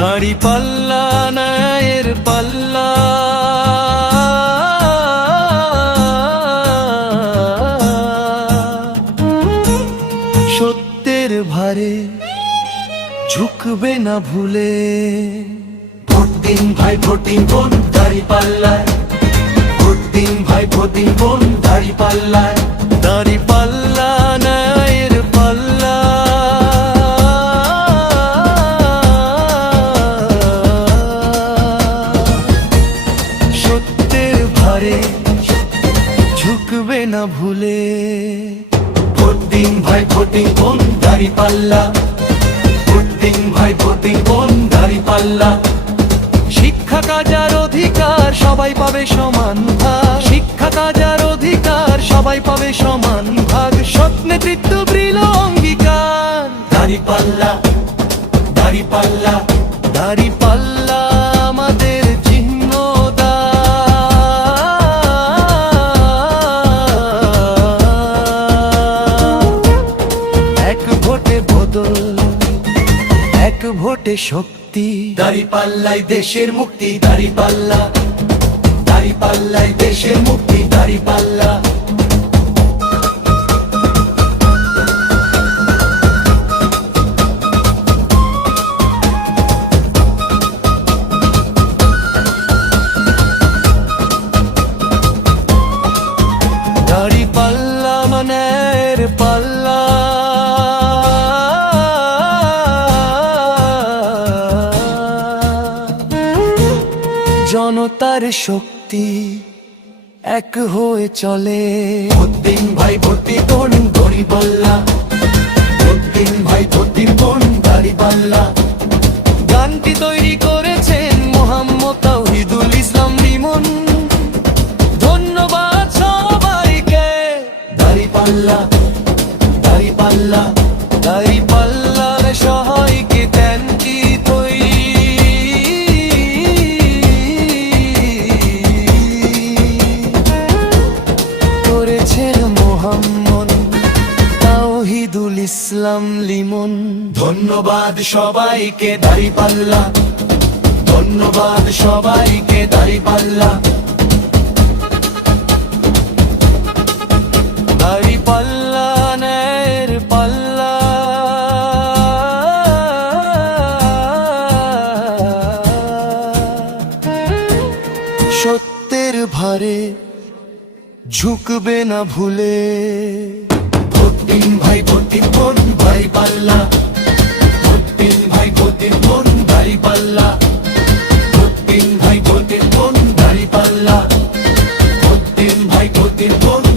দাড়ি পাল্লা নায়ের পাল্লা। সত্যের ভারে ঝুঁকবে না ভুলে। ভোট দিন ভাই ভোটিং বোন দাড়ি পাল্লায়। ভোট দিন ভাই ভোটিং বোন দাড়ি পাল্লায়। দাড়ি পাল্লা না ভুলে। ভোট ভাই, ভোটিং বোন দাড়ি পাল্লা। ভোট ভাই, ভোটিং বোন দাড়ি পাল্লা। শিক্ষা কাজার অধিকার সবাই পাবে সমান ভাগ। শিক্ষা কাজার অধিকার সবাই পাবে সমান ভাগ। সৎ নেতৃত্ব বৃল অঙ্গীকার। দাড়ি পাল্লা দাড়ি পাল্লা। ভোটে শক্তি। দাড়ি পাল্লাই দেশের মুক্তি দাড়ি পাল্লা। দাড়ি পাল্লাই দেশের মুক্তি দাড়ি পাল্লা। জনতার শক্তি এক হয়ে চলে। ভোটিং ভাই ভর্তি বোন পাল্লা। ভোটিং ভাই ভর্তি বোন পাল্লা। গানটি তৈরি করেছেন মোহাম্মদ তাওহিদুল ইসলাম লিমন ধন্যবাদ সবাইকে। দাড়ি পাল্লা দাড়ি পাল্লা, দাড়ি তাওহিদুল ইসলাম লিমন। ধন্যবাদ সবাইকে, দাড়ি পাল্লা। ধন্যবাদ সবাইকে, দাড়ি পাল্লা। দাড়ি পাল্লা নের পাল্লা। সত্যের ভারে ঝুঁকবে না ভুলে। তিন ভাই গতির বোন, ভাই পাল্লা। তিন ভাই গতির বোন পাল্লা। তিন ভাই গতির বোন পাল্লা। তিন ভাই গতির বোন